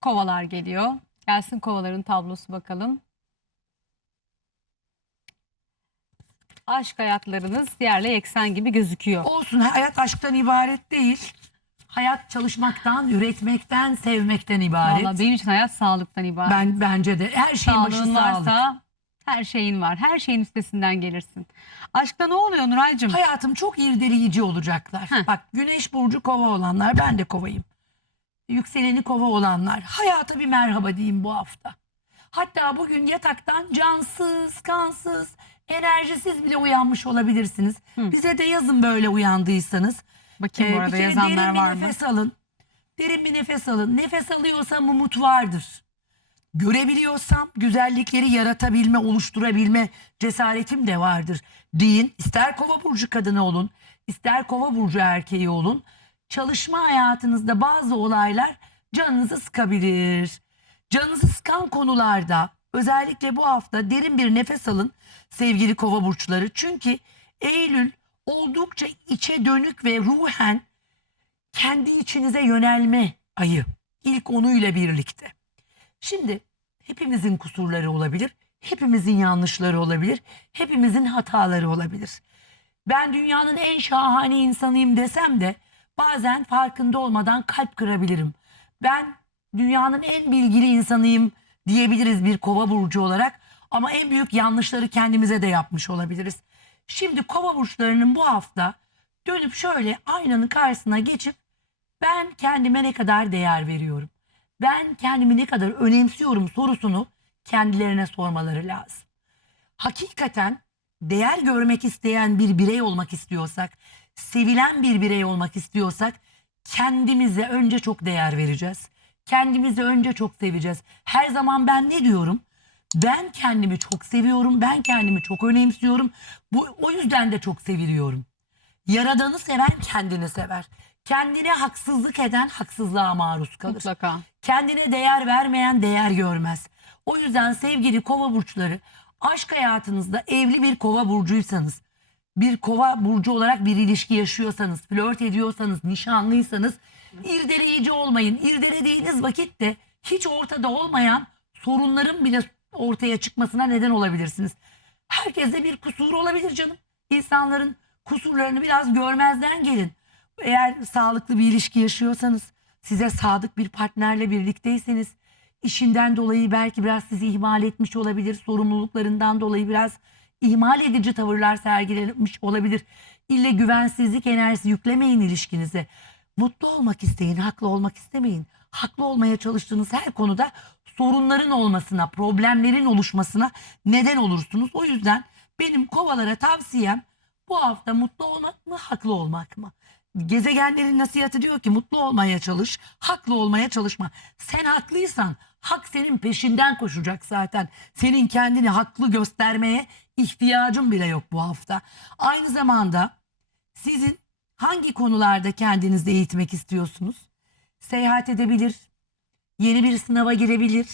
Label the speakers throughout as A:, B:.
A: Kovalar geliyor. Gelsin kovaların tablosu bakalım. Aşk hayatlarınız yerle yeksen gibi gözüküyor.
B: Olsun hayat aşktan ibaret değil. Hayat çalışmaktan, üretmekten, sevmekten ibaret.
A: Vallahi benim için hayat sağlıktan ibaret.
B: Ben bence de her şeyin başı
A: Sağlığın
B: sağlık.
A: varsa her şeyin var. Her şeyin üstesinden gelirsin. Aşkta ne oluyor Nuray'cığım?
B: Hayatım çok irdeleyici olacaklar.
A: Heh.
B: Bak güneş burcu kova olanlar ben de kovayım. Yükseleni kova olanlar hayata bir merhaba diyeyim bu hafta. Hatta bugün yataktan cansız, kansız, enerjisiz bile uyanmış olabilirsiniz.
A: Hı.
B: Bize de yazın böyle uyandıysanız.
A: Bakayım
B: Ee,
A: bu
B: bir
A: arada
B: kere
A: yazanlar
B: derin
A: var
B: bir
A: mı?
B: nefes alın. Derin bir nefes alın. Nefes alıyorsam umut vardır. Görebiliyorsam güzellikleri yaratabilme, oluşturabilme cesaretim de vardır. Deyin. İster kova burcu kadını olun, ister kova burcu erkeği olun. Çalışma hayatınızda bazı olaylar canınızı sıkabilir. Canınızı sıkan konularda özellikle bu hafta derin bir nefes alın sevgili kova burçları. Çünkü Eylül oldukça içe dönük ve ruhen kendi içinize yönelme ayı. İlk onuyla birlikte. Şimdi hepimizin kusurları olabilir, hepimizin yanlışları olabilir, hepimizin hataları olabilir. Ben dünyanın en şahane insanıyım desem de bazen farkında olmadan kalp kırabilirim. Ben dünyanın en bilgili insanıyım diyebiliriz bir kova burcu olarak ama en büyük yanlışları kendimize de yapmış olabiliriz. Şimdi kova burçlarının bu hafta dönüp şöyle aynanın karşısına geçip ben kendime ne kadar değer veriyorum? Ben kendimi ne kadar önemsiyorum sorusunu kendilerine sormaları lazım. Hakikaten değer görmek isteyen bir birey olmak istiyorsak, sevilen bir birey olmak istiyorsak kendimize önce çok değer vereceğiz. Kendimizi önce çok seveceğiz. Her zaman ben ne diyorum? Ben kendimi çok seviyorum, ben kendimi çok önemsiyorum. Bu o yüzden de çok seviliyorum. Yaradanı seven kendini sever. Kendine haksızlık eden haksızlığa maruz kalır.
A: Mutlaka.
B: Kendine değer vermeyen değer görmez. O yüzden sevgili kova burçları aşk hayatınızda evli bir kova burcuysanız, bir kova burcu olarak bir ilişki yaşıyorsanız, flört ediyorsanız, nişanlıysanız irdeleyici olmayın. İrdelediğiniz vakitte hiç ortada olmayan sorunların bile ortaya çıkmasına neden olabilirsiniz. Herkeste bir kusur olabilir canım. İnsanların kusurlarını biraz görmezden gelin. Eğer sağlıklı bir ilişki yaşıyorsanız, size sadık bir partnerle birlikteyseniz, işinden dolayı belki biraz sizi ihmal etmiş olabilir, sorumluluklarından dolayı biraz ihmal edici tavırlar sergilemiş olabilir. İlle güvensizlik enerjisi yüklemeyin ilişkinize. Mutlu olmak isteyin, haklı olmak istemeyin. Haklı olmaya çalıştığınız her konuda sorunların olmasına, problemlerin oluşmasına neden olursunuz. O yüzden benim kovalara tavsiyem bu hafta mutlu olmak mı, haklı olmak mı? Gezegenlerin nasihatı diyor ki mutlu olmaya çalış, haklı olmaya çalışma. Sen haklıysan hak senin peşinden koşacak zaten. Senin kendini haklı göstermeye ihtiyacın bile yok bu hafta. Aynı zamanda sizin hangi konularda kendinizi eğitmek istiyorsunuz? Seyahat edebilir, yeni bir sınava girebilir,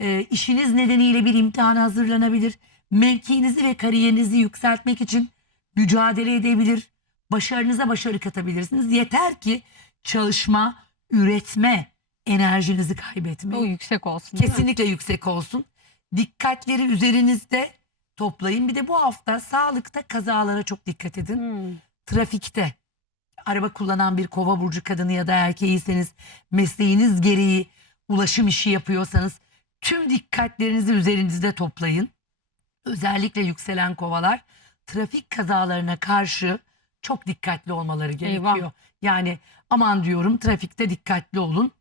B: e, işiniz nedeniyle bir imtihana hazırlanabilir, mevkiinizi ve kariyerinizi yükseltmek için mücadele edebilir, başarınıza başarı katabilirsiniz. Yeter ki çalışma, üretme enerjinizi kaybetmeyin.
A: O yüksek olsun.
B: Kesinlikle yüksek olsun. Dikkatleri üzerinizde toplayın. Bir de bu hafta sağlıkta kazalara çok dikkat edin.
A: Hmm.
B: Trafikte araba kullanan bir kova burcu kadını ya da erkeğiyseniz mesleğiniz gereği ulaşım işi yapıyorsanız tüm dikkatlerinizi üzerinizde toplayın. Özellikle yükselen kovalar trafik kazalarına karşı çok dikkatli olmaları gerekiyor.
A: Eyvah.
B: Yani aman diyorum trafikte dikkatli olun.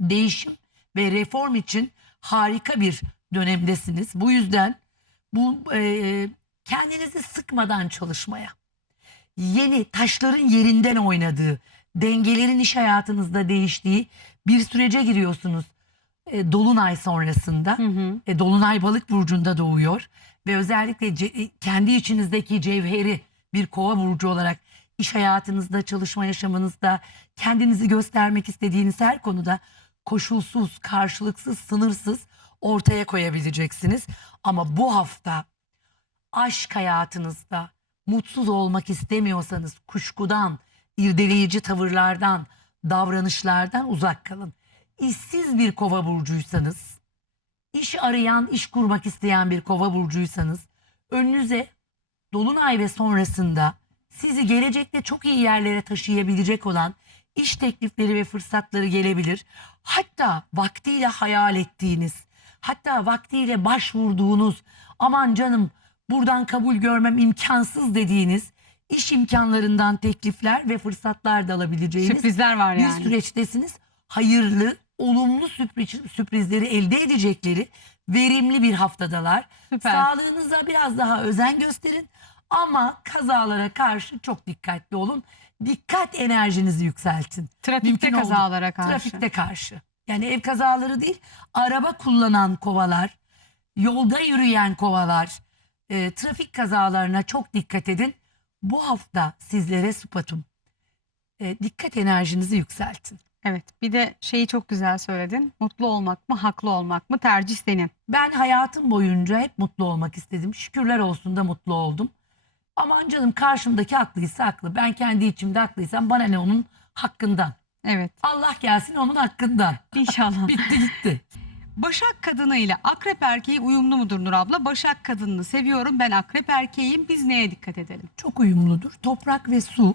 B: Değişim ve reform için harika bir dönemdesiniz. Bu yüzden bu e, kendinizi sıkmadan çalışmaya, yeni taşların yerinden oynadığı, dengelerin iş hayatınızda değiştiği bir sürece giriyorsunuz. E, Dolunay sonrasında.
A: Hı hı.
B: E, Dolunay balık burcunda doğuyor ve özellikle e, kendi içinizdeki cevheri bir kova burcu olarak iş hayatınızda, çalışma yaşamınızda kendinizi göstermek istediğiniz her konuda koşulsuz, karşılıksız, sınırsız ortaya koyabileceksiniz. Ama bu hafta aşk hayatınızda mutsuz olmak istemiyorsanız kuşkudan, irdeleyici tavırlardan, davranışlardan uzak kalın. işsiz bir kova burcuysanız, iş arayan, iş kurmak isteyen bir kova burcuysanız, önünüze dolunay ve sonrasında sizi gelecekte çok iyi yerlere taşıyabilecek olan iş teklifleri ve fırsatları gelebilir. Hatta vaktiyle hayal ettiğiniz, hatta vaktiyle başvurduğunuz, aman canım buradan kabul görmem imkansız dediğiniz iş imkanlarından teklifler ve fırsatlar da alabileceğiniz
A: Sürprizler var
B: bir
A: yani.
B: süreçtesiniz. Hayırlı, olumlu sürpriz, sürprizleri elde edecekleri verimli bir haftadalar.
A: Süper.
B: Sağlığınıza biraz daha özen gösterin ama kazalara karşı çok dikkatli olun. Dikkat enerjinizi yükseltin.
A: Trafikte
B: Mümkün
A: kazalara karşı.
B: Trafikte karşı. Yani ev kazaları değil, araba kullanan kovalar, yolda yürüyen kovalar, e, trafik kazalarına çok dikkat edin. Bu hafta sizlere spatum. E, dikkat enerjinizi yükseltin.
A: Evet. Bir de şeyi çok güzel söyledin. Mutlu olmak mı, haklı olmak mı? Tercih senin.
B: Ben hayatım boyunca hep mutlu olmak istedim. Şükürler olsun da mutlu oldum. Aman canım karşımdaki haklıysa haklı. Ben kendi içimde haklıysam bana ne onun hakkından.
A: Evet.
B: Allah gelsin onun hakkından.
A: İnşallah.
B: Bitti gitti.
A: Başak kadını ile akrep erkeği uyumlu mudur Nur abla? Başak kadınını seviyorum. Ben akrep erkeğim. Biz neye dikkat edelim?
B: çok uyumludur. Toprak ve su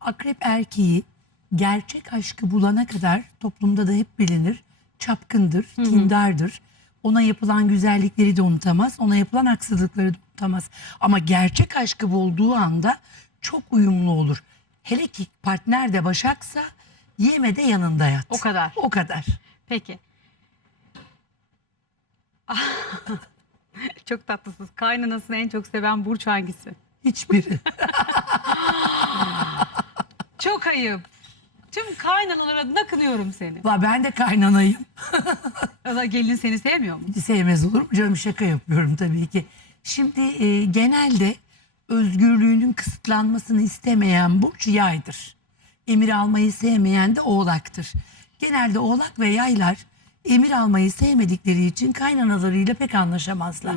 B: akrep erkeği gerçek aşkı bulana kadar toplumda da hep bilinir. Çapkındır, kindardır. Ona yapılan güzellikleri de unutamaz. Ona yapılan haksızlıkları da unutamaz. Ama gerçek aşkı bulduğu anda çok uyumlu olur. Hele ki partner de başaksa yeme de yanında yat.
A: O kadar.
B: O kadar.
A: Peki. çok tatlısınız. Kaynanasını en çok seven burç hangisi?
B: Hiçbiri.
A: Çok ayıp. Tüm kaynanalar adına kınıyorum seni.
B: Va, ben de kaynanayım.
A: O da gelin seni sevmiyor mu?
B: sevmez olur mu canım şaka yapıyorum tabii ki. Şimdi e, genelde özgürlüğünün kısıtlanmasını istemeyen burç yaydır. Emir almayı sevmeyen de oğlaktır. Genelde oğlak ve yaylar emir almayı sevmedikleri için kaynanalarıyla pek anlaşamazlar.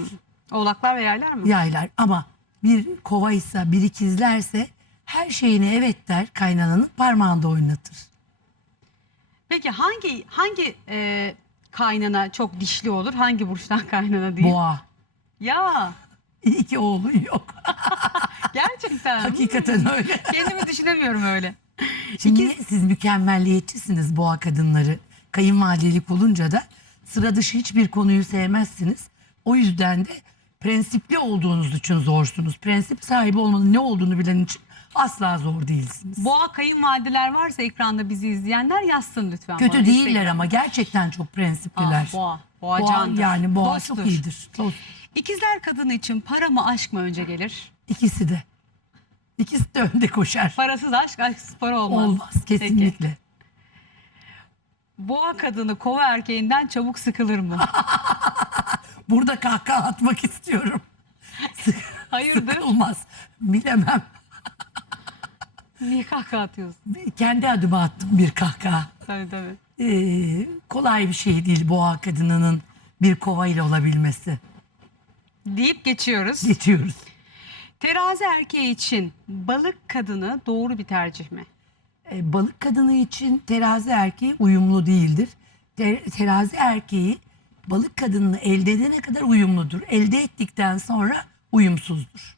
A: Oğlaklar ve yaylar mı?
B: Yaylar ama bir kovaysa bir ikizlerse her şeyine evet der kaynananın parmağında oynatır.
A: Peki hangi hangi e, kaynana çok dişli olur? Hangi burçtan kaynana değil?
B: Boğa.
A: Ya
B: İki oğlu yok.
A: gerçekten.
B: Hakikaten öyle.
A: Kendimi düşünemiyorum öyle.
B: Şimdi siz mükemmelliyetçisiniz boğa kadınları. Kayınvalidelik olunca da sıra dışı hiçbir konuyu sevmezsiniz. O yüzden de prensipli olduğunuz için zorsunuz. Prensip sahibi olmanın ne olduğunu bilen için asla zor değilsiniz.
A: Boğa kayınvalideler varsa ekranda bizi izleyenler yazsın lütfen.
B: Kötü
A: bana.
B: değiller ama gerçekten çok prensipliler.
A: Aa, boğa. Boğa,
B: Boğa
A: candır.
B: yani boğa
A: Dosttur.
B: çok iyidir. Dost.
A: İkizler kadını için para mı aşk mı önce gelir?
B: İkisi de. İkisi de önde koşar.
A: Parasız aşk, aşksız para olmaz.
B: Olmaz
A: Peki.
B: kesinlikle.
A: Boğa kadını kova erkeğinden çabuk sıkılır mı?
B: Burada kahkaha atmak istiyorum.
A: Hayırdır?
B: Sıkılmaz. Bilemem.
A: Niye kahkaha atıyorsun?
B: Kendi adıma attım bir kahkaha.
A: Tabii tabii.
B: Ee, kolay bir şey değil boğa kadınının bir kovayla olabilmesi.
A: Deyip geçiyoruz.
B: Geçiyoruz.
A: Terazi erkeği için balık kadını doğru bir tercih mi?
B: Ee, balık kadını için terazi erkeği uyumlu değildir. Te- terazi erkeği balık kadınını elde edene kadar uyumludur. Elde ettikten sonra uyumsuzdur.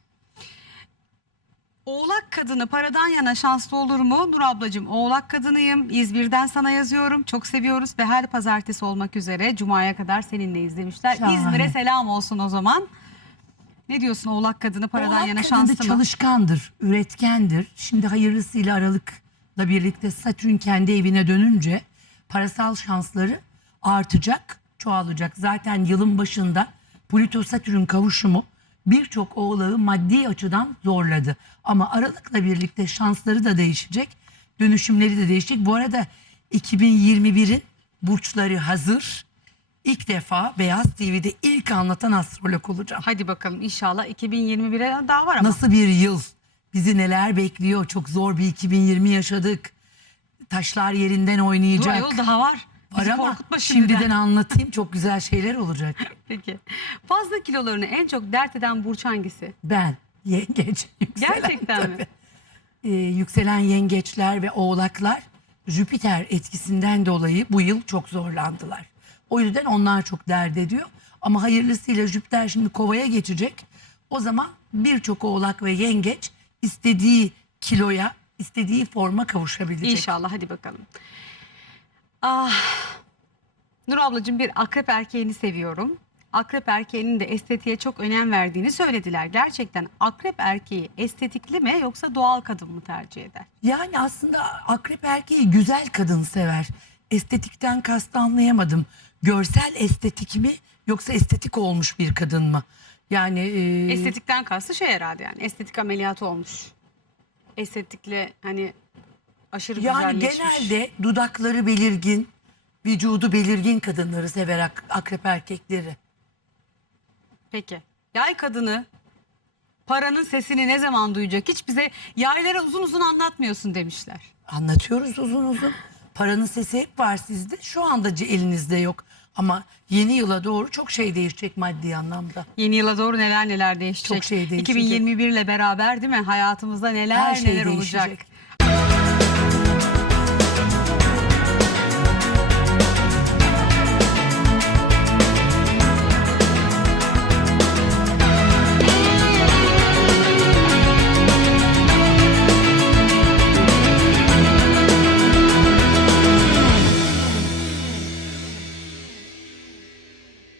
A: Oğlak kadını paradan yana şanslı olur mu? Nur ablacığım oğlak kadınıyım. İzmir'den sana yazıyorum. Çok seviyoruz ve her pazartesi olmak üzere Cuma'ya kadar seninle izlemişler.
B: Şahane.
A: İzmir'e selam olsun o zaman. Ne diyorsun oğlak kadını paradan
B: Oğlak
A: yana şanslı mı?
B: çalışkandır, üretkendir. Şimdi hayırlısıyla Aralık'la birlikte Satürn kendi evine dönünce parasal şansları artacak, çoğalacak. Zaten yılın başında Plüto-Satürn kavuşumu birçok oğlağı maddi açıdan zorladı. Ama Aralık'la birlikte şansları da değişecek, dönüşümleri de değişecek. Bu arada 2021'in burçları hazır. İlk defa Beyaz TV'de ilk anlatan astrolog olacağım.
A: Hadi bakalım inşallah 2021'e daha var ama.
B: Nasıl bir yıl? Bizi neler bekliyor? Çok zor bir 2020 yaşadık. Taşlar yerinden
A: Dur
B: oynayacak.
A: ayol daha var. Bizi
B: ama
A: korkutma şimdiden.
B: şimdiden anlatayım. Çok güzel şeyler olacak.
A: Peki. Fazla kilolarını en çok dert eden burç hangisi?
B: Ben yengeç. Yükselen,
A: Gerçekten mi?
B: Ee, yükselen yengeçler ve oğlaklar Jüpiter etkisinden dolayı bu yıl çok zorlandılar. O yüzden onlar çok dert ediyor. Ama hayırlısıyla Jüpiter şimdi kovaya geçecek. O zaman birçok oğlak ve yengeç istediği kiloya, istediği forma kavuşabilecek.
A: İnşallah hadi bakalım. Ah. Nur ablacığım bir akrep erkeğini seviyorum. Akrep erkeğinin de estetiğe çok önem verdiğini söylediler. Gerçekten akrep erkeği estetikli mi yoksa doğal kadın mı tercih eder?
B: Yani aslında akrep erkeği güzel kadın sever. Estetikten kastı anlayamadım. Görsel estetik mi yoksa estetik olmuş bir kadın mı? Yani e,
A: Estetikten kastı şey herhalde yani estetik ameliyatı olmuş. Estetikle hani aşırı
B: yani
A: güzelleşmiş.
B: genelde dudakları belirgin, vücudu belirgin kadınları sever ak- akrep erkekleri.
A: Peki. Yay kadını paranın sesini ne zaman duyacak? Hiç bize yaylara uzun uzun anlatmıyorsun demişler.
B: Anlatıyoruz uzun uzun. Paranın sesi hep var sizde. Şu anda c- elinizde yok. Ama yeni yıla doğru çok şey değişecek maddi anlamda.
A: Yeni yıla doğru neler neler değişecek.
B: Çok şey değişecek.
A: 2021 ile beraber değil mi? Hayatımızda neler
B: Her şey
A: neler
B: değişecek.
A: olacak.